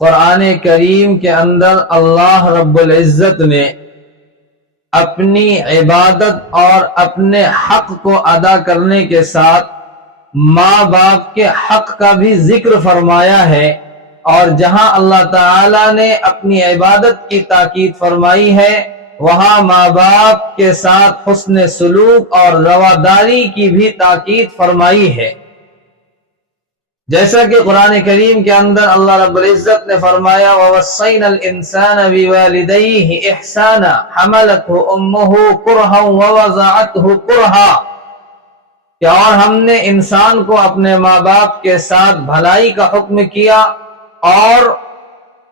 قرآن کریم کے اندر اللہ رب العزت نے اپنی عبادت اور اپنے حق کو ادا کرنے کے ساتھ ماں باپ کے حق کا بھی ذکر فرمایا ہے، اور جہاں اللہ تعالی نے اپنی عبادت کی تاکید فرمائی ہے وہاں ماں باپ کے ساتھ حسن سلوک اور رواداری کی بھی تاکید فرمائی ہے۔ جیسا کہ قرآن کریم کے اندر اللہ رب العزت نے فرمایا وَوَصَّيْنَا الْإِنسَانَ بِوَالِدَيْهِ إِحْسَانًا حَمَلَتْهُ أُمُّهُ كُرْهًا وَوَضَعَتْهُ كُرْهًا، کہ اور ہم نے انسان کو اپنے ماں باپ کے ساتھ بھلائی کا حکم کیا، اور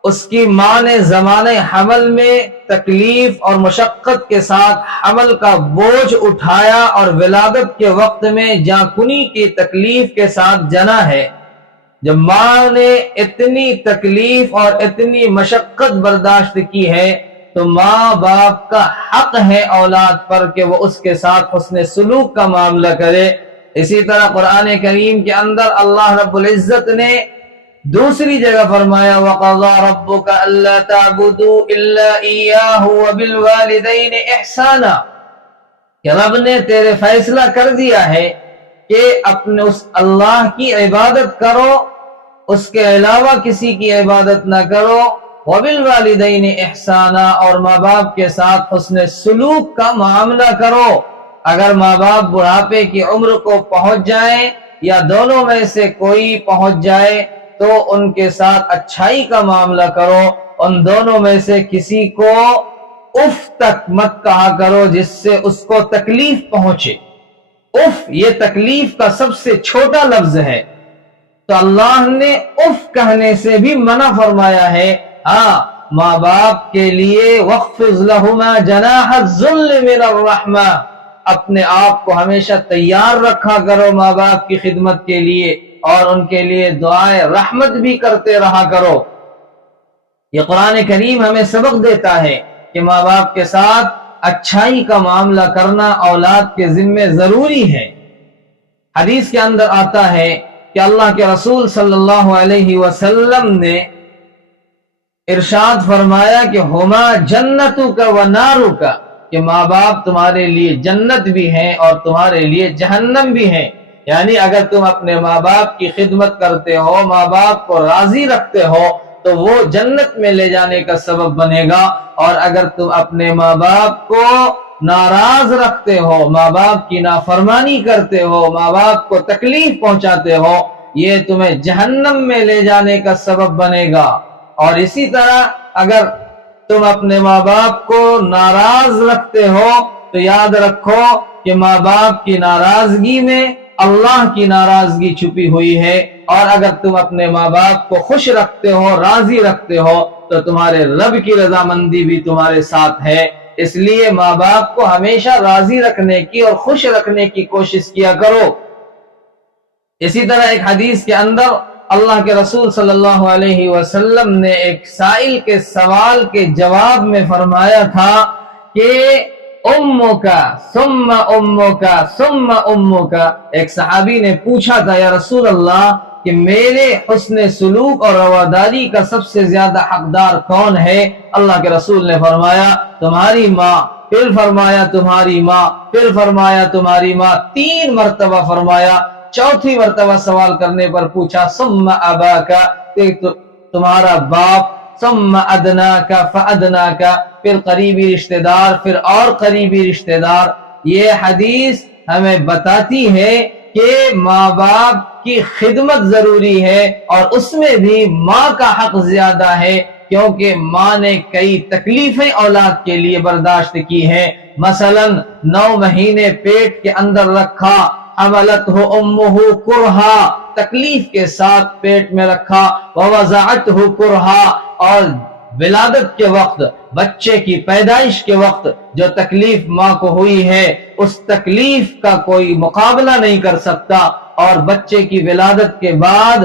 اس کی ماں نے زمانے حمل میں تکلیف اور مشقت کے ساتھ حمل کا بوجھ اٹھایا، اور ولادت کے وقت میں جاں کنی کی تکلیف کے ساتھ جنا ہے۔ جب ماں نے اتنی تکلیف اور اتنی مشقت برداشت کی ہے تو ماں باپ کا حق ہے اولاد پر کہ وہ اس کے ساتھ حسن سلوک کا معاملہ کرے۔ اسی طرح قرآن کریم کے اندر اللہ رب العزت نے دوسری جگہ فرمایا وَقَضَىٰ رَبُّكَ أَلَّا تَعْبُدُوا إِلَّا إِيَّاهُ وَبِالْوَالِدَيْنِ إِحْسَانًا، کہ رب نے تیرے فیصلہ کر دیا ہے کہ اپنے اس اللہ کی عبادت کرو، اس کے علاوہ کسی کی عبادت نہ کرو، وَبِالْوَالِدَيْنِ إِحْسَانًا، اور ماں باپ کے ساتھ حسن سلوک کا معاملہ کرو۔ اگر ماں باپ بڑھاپے کی عمر کو پہنچ جائیں یا دونوں میں سے کوئی پہنچ جائے تو ان کے ساتھ اچھائی کا معاملہ کرو، ان دونوں میں سے کسی کو اف تک مت کہا کرو جس سے اس کو تکلیف پہنچے۔ اف یہ تکلیف کا سب سے چھوٹا لفظ ہے، تو اللہ نے اف کہنے سے بھی منع فرمایا ہے۔ ہاں، ماں باپ کے لیے وَخْفِضْ لَهُمَا جَنَاحَ الذُّلِّ مِنَ الرَّحْمَةِ، اپنے آپ کو ہمیشہ تیار رکھا کرو ماں باپ کی خدمت کے لیے، اور ان کے لیے دعائے رحمت بھی کرتے رہا کرو۔ یہ قرآن کریم ہمیں سبق دیتا ہے کہ ماں باپ کے ساتھ اچھائی کا معاملہ کرنا اولاد کے ذمے ضروری ہے۔ حدیث کے اندر آتا ہے کہ اللہ کے رسول صلی اللہ علیہ وسلم نے ارشاد فرمایا کہ ہما جنتک و نارک، کہ ماں باپ تمہارے لیے جنت بھی ہیں اور تمہارے لیے جہنم بھی ہیں، یعنی اگر تم اپنے ماں باپ کی خدمت کرتے ہو، ماں باپ کو راضی رکھتے ہو تو وہ جنت میں لے جانے کا سبب بنے گا، اور اگر تم اپنے ماں باپ کو ناراض رکھتے ہو، ماں باپ کی نافرمانی کرتے ہو، ماں باپ کو تکلیف پہنچاتے ہو، یہ تمہیں جہنم میں لے جانے کا سبب بنے گا۔ اور اسی طرح اگر تم اپنے ماں باپ کو ناراض رکھتے ہو تو یاد رکھو کہ ماں باپ کی ناراضگی میں اللہ کی ناراضگی چھپی ہوئی ہے، اور اگر تم اپنے ماں باپ کو خوش رکھتے ہو، راضی رکھتے ہو، تو تمہارے رب کی رضامندی بھی تمہارے ساتھ ہے۔ اس لیے ماں باپ کو ہمیشہ راضی رکھنے کی اور خوش رکھنے کی کوشش کیا کرو۔ اسی طرح ایک حدیث کے اندر اللہ کے رسول صلی اللہ علیہ وسلم نے ایک سائل کے سوال کے جواب میں فرمایا تھا کہ امکا ثم امکا ثم امکا، ایک صحابی نے پوچھا تھا یا رسول اللہ کہ میرے حسن سلوک اور رواداری کا سب سے زیادہ حقدار کون ہے؟ اللہ کے رسول نے فرمایا تمہاری ماں، پھر فرمایا تمہاری ماں، پھر فرمایا تمہاری ماں، 3 مرتبہ فرمایا۔ چوتھی مرتبہ سوال کرنے پر پوچھا ثم اباکا، تمہارا باپ، ثم ادناکا فادناکا، پھر قریبی رشتہ دار، پھر اور قریبی رشتہ دار۔ یہ حدیث ہمیں بتاتی ہے کہ ماں باپ کی خدمت ضروری ہے، اور اس میں بھی ماں کا حق زیادہ ہے، کیونکہ ماں نے کئی تکلیفیں اولاد کے لیے برداشت کی ہیں۔ مثلا 9 مہینے پیٹ کے اندر رکھا، حملتہ امہ کرہا، تکلیف کے ساتھ پیٹ میں رکھا، ووضعتہ کرہا، اور ولادت کے وقت، بچے کی پیدائش کے وقت جو تکلیف ماں کو ہوئی ہے اس تکلیف کا کوئی مقابلہ نہیں کر سکتا، اور بچے کی ولادت کے بعد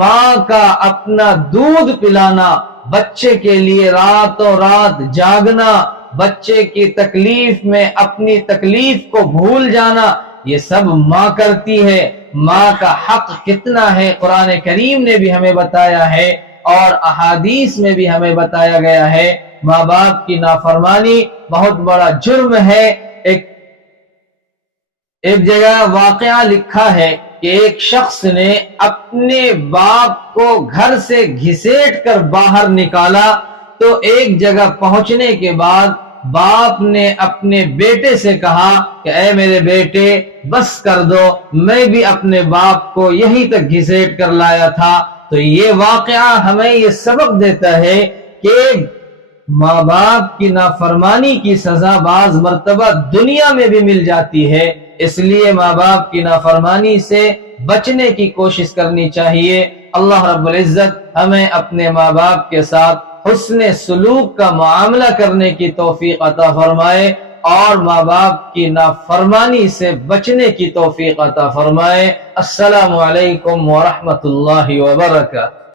ماں کا اپنا دودھ پلانا، بچے کے لیے راتوں رات جاگنا، بچے کی تکلیف میں اپنی تکلیف کو بھول جانا، یہ سب ماں کرتی ہے۔ ماں کا حق کتنا ہے قرآن کریم نے بھی ہمیں بتایا ہے۔ اور احادیث میں بھی ہمیں بتایا گیا ہے ماں باپ کی نافرمانی بہت بڑا جرم ہے۔ ایک جگہ واقعہ لکھا ہے کہ ایک شخص نے اپنے باپ کو گھر سے گھسیٹ کر باہر نکالا، تو ایک جگہ پہنچنے کے بعد باپ نے اپنے بیٹے سے کہا کہ اے میرے بیٹے بس کر دو، میں بھی اپنے باپ کو یہیں تک گھسیٹ کر لایا تھا۔ تو یہ واقعہ ہمیں یہ سبق دیتا ہے کہ ماں باپ کی نافرمانی کی سزا بعض مرتبہ دنیا میں بھی مل جاتی ہے، اس لیے ماں باپ کی نافرمانی سے بچنے کی کوشش کرنی چاہیے۔ اللہ رب العزت ہمیں اپنے ماں باپ کے ساتھ حسن سلوک کا معاملہ کرنے کی توفیق عطا فرمائے اور ماں باپ کی نافرمانی سے بچنے کی توفیق عطا فرمائے۔ السلام علیکم ورحمۃ اللہ وبرکاتہ۔